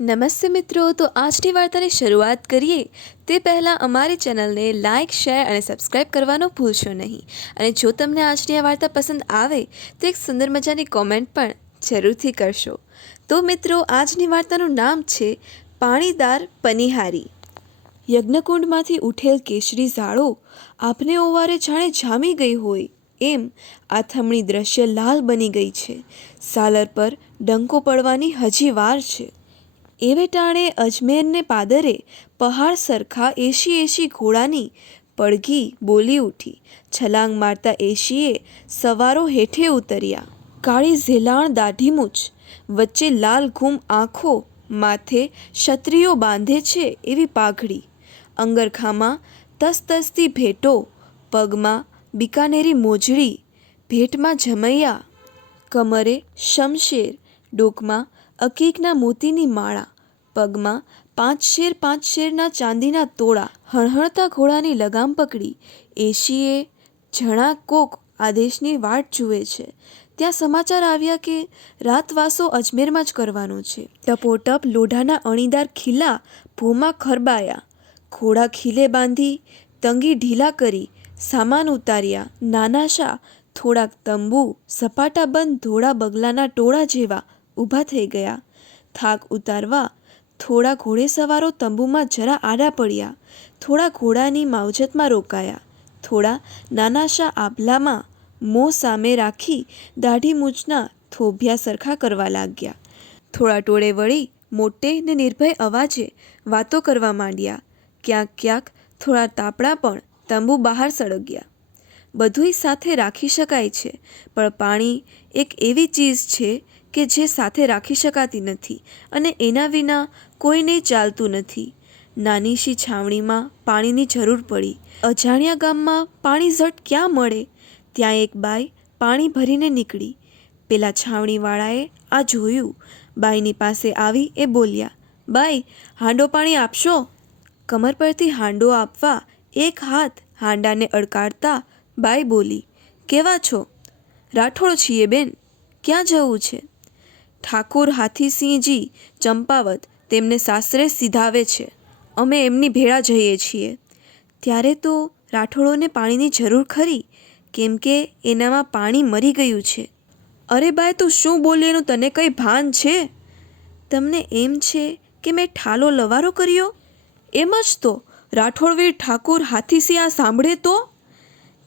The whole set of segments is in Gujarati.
નમસ્તે મિત્રો, તો આજની વાર્તાની શરૂઆત કરીએ તે પહેલાં અમારી ચેનલને લાઇક, શેર અને સબસ્ક્રાઈબ કરવાનું ભૂલશો નહીં. અને જો તમને આજની આ વાર્તા પસંદ આવે તો એક સુંદર મજાની કોમેન્ટ પણ જરૂરથી કરશો. તો મિત્રો, આજની વાર્તાનું નામ છે પાણીદાર પનિહારી. યજ્ઞકુંડમાંથી ઉઠેલ કેસરી ઝાડો આપને ઓવારે જાણે જામી ગઈ હોય એમ આથમણી દ્રશ્ય લાલ બની ગઈ છે. સાલર પર ડંકો પડવાની હજી વાર છે. એવે ટાણે અજમેરને પાદરે પહાડ સરખા એંશી ઘોડાની પડઘી બોલી ઉઠી. છલાંગ મારતા એંશીએ સવારો હેઠે ઉતર્યા. કાળી ઝેલાણ દાઢીમૂછ, વચ્ચે લાલ ઘૂમ આંખો, માથે ક્ષત્રિયો બાંધે છે એવી પાઘડી, અંગરખામાં તસતસતી ભેટો, પગમાં બિકાનેરી મોજડી, ભેટમાં જમૈયા, કમરે શમશેર, ડોકમાં અકીકના મોતીની માળા, પગમાં 5 શેરના ચાંદીના તોડા. હણહણતા ઘોડાની લગામ પકડી એંશીએ જણા કોક આદેશની વાટ જુએ છે. ત્યાં સમાચાર આવ્યા કે રાતવાસો અજમેરમાં જ કરવાનો છે. ટપોટપ લોઢાના અણીદાર ખીલા ભૂમાં ખરબાયા. ઘોડા ખીલે બાંધી તંગી ઢીલા કરી સામાન ઉતાર્યા. નાનાશા થોડાક તંબુ સપાટા બંધ ધોળા બગલાના ટોળા જેવા ઊભા થઈ ગયા. થાક ઉતારવા થોડા ઘોડેસવારો તંબુમાં જરા આડા પડ્યા. થોડા ઘોડાની માવજતમાં રોકાયા. થોડા નાનાશા આભલામાં મોં સામે રાખી દાઢી મૂછના થોભિયા સરખા કરવા લાગ્યા. થોડા ટોળે વળી મોટે ને નિર્ભય અવાજે વાતો કરવા માંડ્યા. ક્યાંક થોડા તાપડા પણ તંબુ બહાર સળગ્યા. બધુંય સાથે રાખી શકાય છે, પણ પાણી એક એવી ચીજ છે કે જે સાથે રાખી શકાતી નથી અને એના વિના કોઈને ચાલતું નથી. નાનીશી છાવણીમાં પાણીની જરૂર પડી. અજાણ્યા ગામમાં પાણી ઝટ ક્યાં મળે? ત્યાં એક બાઈ પાણી ભરીને નીકળી. પેલા છાવણીવાળાએ આ જોયું. બાઈની પાસે આવી એ બોલ્યા, બાઈ, હાંડો પાણી આપશો? કમર પરથી હાંડો આપવા એક હાથ હાંડાને અડકાડતા બાઈ બોલી, કેવા છો? રાઠોડ છીએ બેન. ક્યાં જવું છે? ઠાકુર હાથીસિંહજી ચંપાવત તેમને સાસરે સીધાવે છે. અમે એમની ભેળા જઈએ છીએ. ત્યારે તો રાઠોડોને પાણીની જરૂર ખરી, કેમ કે એનામાં પાણી મરી ગયું છે. અરે બાઈ, તું શું બોલી એનું તને કંઈ ભાન છે? તમને એમ છે કે મેં ઠાલો લવારો કર્યો? એમ જ તો રાઠોડવીર ઠાકુર હાથીસિંહ આ સાંભળે તો?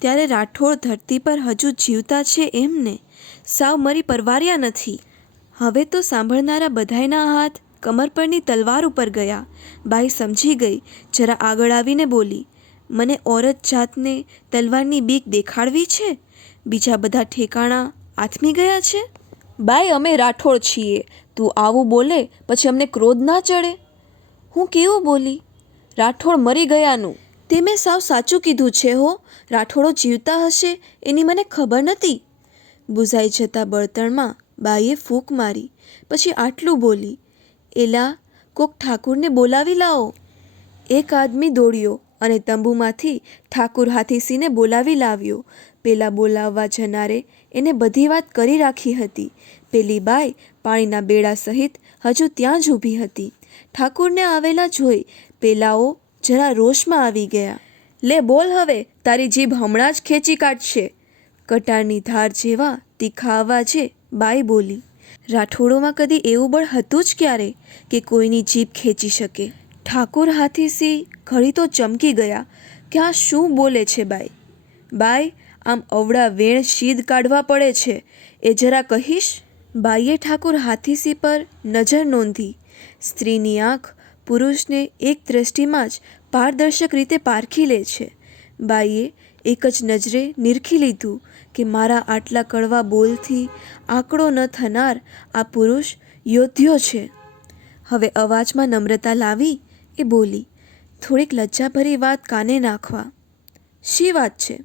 ત્યારે રાઠોડ ધરતી પર હજુ જીવતા છે એમને, સાવ મરી પરવાર્યા નથી. હવે તો સાંભળનારા બધાયના હાથ કમર પરની તલવાર ઉપર ગયા. બાઈ સમજી ગઈ. જરા આગળ આવીને બોલી, મને ઓરત જાતને તલવારની બીક દેખાડવી છે? બીજા બધા ઠેકાણા આથમી ગયા છે? બાઈ, અમે રાઠોડ છીએ. તું આવું બોલે પછી અમને ક્રોધ ના ચડે? હું કેવું બોલી? રાઠોડ મરી ગયાનું. તે મેં સાવ સાચું કીધું છે હો. રાઠોડો જીવતા હશે એની મને ખબર નથી. બુઝાઈ જતા બળતણમાં બાઈએ ફૂંક મારી. પછી આટલું બોલી, એલા, કોક ઠાકુરને બોલાવી લાવો. એક આદમી દોડ્યો અને તંબુમાંથી ઠાકુર હાથીસિંહને બોલાવી લાવ્યો. પેલા બોલાવવા જનારે એને બધી વાત કરી રાખી હતી. પેલી બાઈ પાણીના બેડા સહિત હજુ ત્યાં જ ઊભી હતી. ઠાકુરને આવેલા જોઈ પેલાઓ જરા રોષમાં આવી ગયા. લે બોલ હવે, તારી જીભ હમણાં જ ખેંચી કાઢશે. કટારની ધાર જેવા તીખા અવાજે બાઈ બોલી. રાઠોડોમાં કદી એવું બળ હતું જ ક્યારે કે કોઈની જીભ ખેંચી શકે? ઠાકુર હાથીસિંહ ઘડી તો ચમકી ગયા કે આ શું બોલે છે બાઈ? બાઈ, આમ અવળા વેણ શીદ કાઢવા પડે છે એ જરા કહીશ? બાઈએ ઠાકુર હાથીસિંહ પર નજર નોંધી. સ્ત્રીની આંખ પુરુષને એક દ્રષ્ટિમાં જ પારદર્શક રીતે પારખી લે છે. બાઈએ એક જ નજરે નિરખી લીધું કે મારા આટલા કડવા બોલથી આંકડો ન થનાર આ પુરુષ યોદ્ધયો છે. હવે અવાજમાં નમ્રતા લાવી એ બોલી, થોડીક લજ્જાભરી વાત કાને નાખવા. શી વાત છે?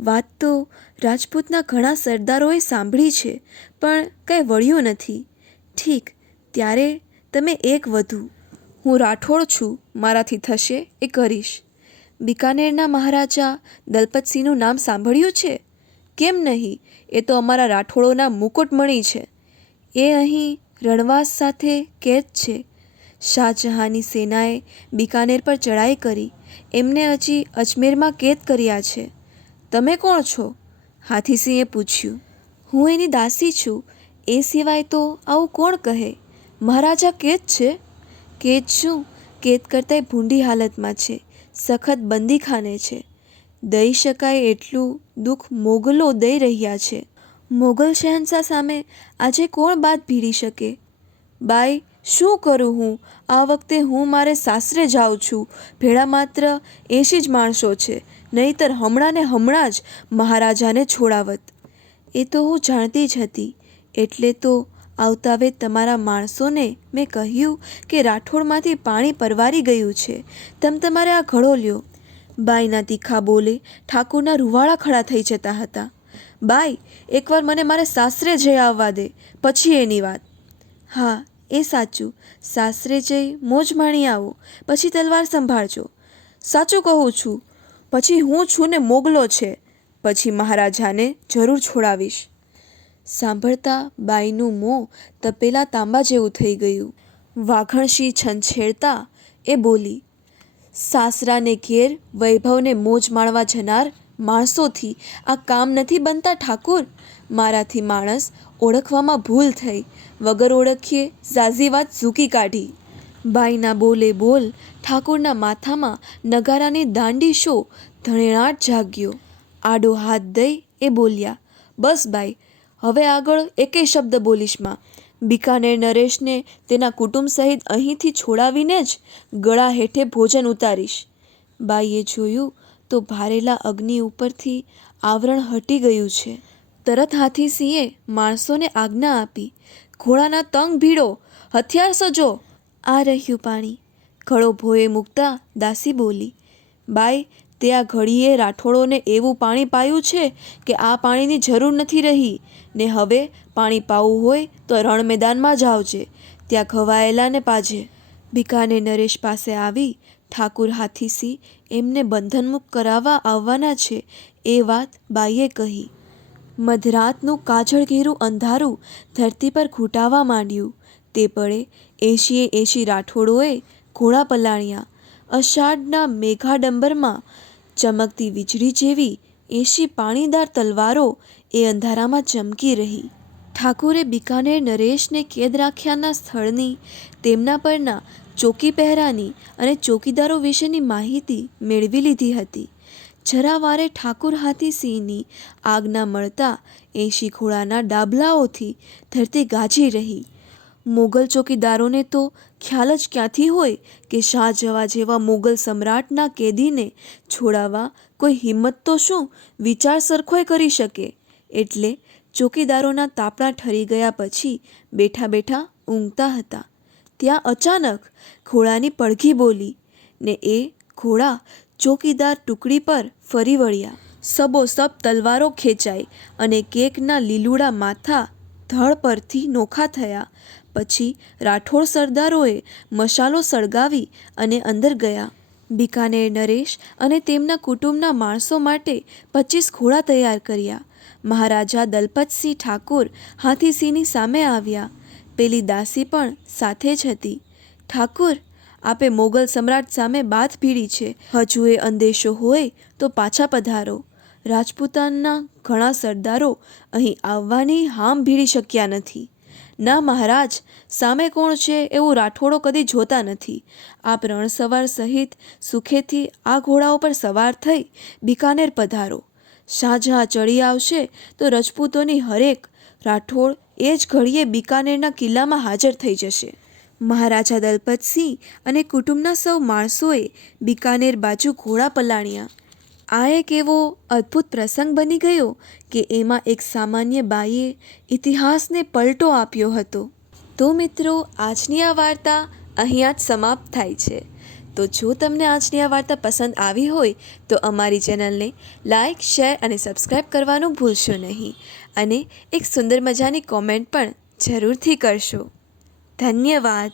વાત તો રાજપૂતના ઘણા સરદારોએ સાંભળી છે, પણ કંઈ વળ્યું નથી. ઠીક, ત્યારે તમે એક વધુ. હું રાઠોડ છું, મારાથી થશે એ કરીશ. બિકાનેરના મહારાજા દલપતસિંહનું નામ સાંભળ્યું છે? કેમ નહીં? એ તો અમારા રાઠોડોના મુકુટમણી છે. એ અહીં રણવાસ સાથે કેદ છે. શાહજહાંની સેનાએ બિકાનેર પર ચડાઈ કરી એમને હજી અજમેરમાં કેદ કર્યા છે. તમે કોણ છો? હાથીસિંહે પૂછ્યું. હું એની દાસી છું. એ સિવાય તો આવું કોણ કહે? મહારાજા કેદ છે. કેદ શું, કેદ કરતાંય ભૂંડી હાલતમાં છે. સખત બંદીખાને છે. દઈ શકાય એટલું દુઃખ મોગલો દઈ રહ્યા છે. મોગલ શહેનશાહ સામે આજે કોણ બાત ભીડી શકે? બાઈ, શું કરું હું? આ વખતે હું મારે સાસરે જાઉં છું. ભેળા માત્ર 80 જ માણસો છે, નહીંતર હમણાં ને હમણાં જ મહારાજાને છોડાવત. એ તો હું જાણતી જ હતી. એટલે તો આવતા વેત તમારા માણસોને મેં કહ્યું કે રાઠોડમાંથી પાણી પરવારી ગયું છે. તમારે આ ઘડો લ્યો. બાઈના તીખા બોલે ઠાકુરના રૂવાડા ખડા થઈ જતા હતા. બાઈ, એકવાર મને મારે સાસરે જઈ આવવા દે, પછી એની વાત. હા, એ સાચું. સાસરે જઈ મોજ માણી આવો, પછી તલવાર સંભાળજો. સાચું કહું છું. પછી હું છું ને મોગલો છે. પછી મહારાજાને જરૂર છોડાવીશ. સાંભળતા બાઈનું મોં તપેલા તાંબા જેવું થઈ ગયું. વાઘણશી છંછેડતા એ બોલી, સાસરાને ઘેર વૈભવને મોજ માણવા જનાર માણસોથી આ કામ નથી બનતા ઠાકુર. મારાથી માણસ ઓળખવામાં ભૂલ થઈ. વગર ઓળખીએ ઝાઝી વાત ઝૂકી કાઢી. બાઈના બોલે બોલ ઠાકુરના માથામાં નગારાની દાંડી શો ધણેણાટ જાગ્યો. આડો હાથ દઈ એ બોલ્યા, બસ બાઈ, હવે આગળ એકેય શબ્દ બોલીશ માં. બિકાનેર નરેશને તેના કુટુંબ સહિત અહીંથી છોડાવીને જ ગળા હેઠે ભોજન ઉતારીશ. બાઈએ જોયું તો ભારેલા અગ્નિ ઉપરથી આવરણ હટી ગયું છે. તરત હાથીસિંહે માણસોને આજ્ઞા આપી, ઘોડાના તંગ ભીડો, હથિયાર સજો. આ રહ્યું પાણી. ઘડો ભોંયે મૂકતા દાસી બોલી, બાઈ, તે આ ઘડીએ રાઠોડોને એવું પાણી પાયું છે કે આ પાણીની જરૂર નથી રહી. ને હવે પાણી પાવું હોય તો રણ મેદાનમાં જ આવજે, ત્યાં ઘવાયેલાને પાજે. બિકાનેર નરેશ પાસે આવી ઠાકુર હાથીસિંહ એમને બંધનમુક્ત કરાવવા આવવાના છે એ વાત બાઈએ કહી. મધરાતનું કાજળઘેરું અંધારું ધરતી પર ઘૂંટાવા માંડ્યું. તે પળે 80 રાઠોડોએ ઘોડા પલાણ્યા. અષાઢના મેઘાડંબરમાં ચમકતી વીજળી જેવી 80 પાણીદાર તલવારો એ અંધારામાં ચમકી રહી. ઠાકુરે બિકાનેર નરેશને કેદ રાખ્યાના સ્થળની, તેમના પરના ચોકી પહેરાની અને ચોકીદારો વિશેની માહિતી મેળવી લીધી હતી. જરા વારે ઠાકુર હાથીસિંહની આજ્ઞા મળતા 80 ઘોડાના ડાબલાઓથી ધરતી ગાજી રહી. મોગલ ચોકીદારોને તો ખ્યાલ જ ક્યાંથી હોય કે શાહજહાં જેવા મોગલ સમ્રાટના કેદીને છોડાવવા કોઈ હિંમત તો શું વિચાર સરખોય કરી શકે. એટલે ચોકીદારોના તાપણા ઠરી ગયા પછી બેઠા બેઠા ઊંઘતા હતા. ત્યાં અચાનક ઘોડાની પડઘી બોલી ને એ ઘોડા ચોકીદાર ટુકડી પર ફરી વળ્યા. સબોસબ તલવારો ખેંચાઈ અને કેકના લીલુડા માથા ધડ પરથી નોખા થયા. પછી રાઠોડ સરદારોએ મશાલો સળગાવી અને અંદર ગયા. બિકાનેર નરેશ અને તેમના કુટુંબના માણસો માટે 25 ઘોડા તૈયાર કર્યા. મહારાજા દલપતસિંહ ઠાકુર હાથીસિંહની સામે આવ્યા. પેલી દાસી પણ સાથે જ હતી. ઠાકુર, આપે મોગલ સમ્રાટ સામે બાથ ભીડી છે. હજુ એ અંદેશો હોય તો પાછા પધારો. રાજપૂતાનના ઘણા સરદારો અહીં આવવાની હામ ભીડી શક્યા નથી. ના મહારાજ, સામે કોણ છે એવું રાઠોડો કદી જોતા નથી. આપ રણસવાર સહિત સુખેથી આ ઘોડાઓ પર સવાર થઈ બિકાનેર પધારો. શાહજહાં ચડી આવશે તો રજપૂતોની હરેક રાઠોડ એ જ ઘડીએ બિકાનેરના કિલ્લામાં હાજર થઈ જશે. મહારાજા દલપતસિંહ અને કુટુંબના સૌ માણસોએ બિકાનેર બાજુ ઘોડા પલાણ્યા. આ એક એવો અદ્ભુત પ્રસંગ બની ગયો કે એમાં એક સામાન્ય બાઈએ ઇતિહાસને પલટો આપ્યો હતો. તો મિત્રો, આજની આ વાર્તા અહીંયા જ સમાપ્ત થાય છે. તો જો તમને આજની આ વાર્તા પસંદ આવી હોય તો અમારી ચેનલને લાઇક, શેર અને સબસ્ક્રાઈબ કરવાનું ભૂલશો નહીં. અને એક સુંદર મજાની કોમેન્ટ પણ જરૂરથી કરશો. ધન્યવાદ.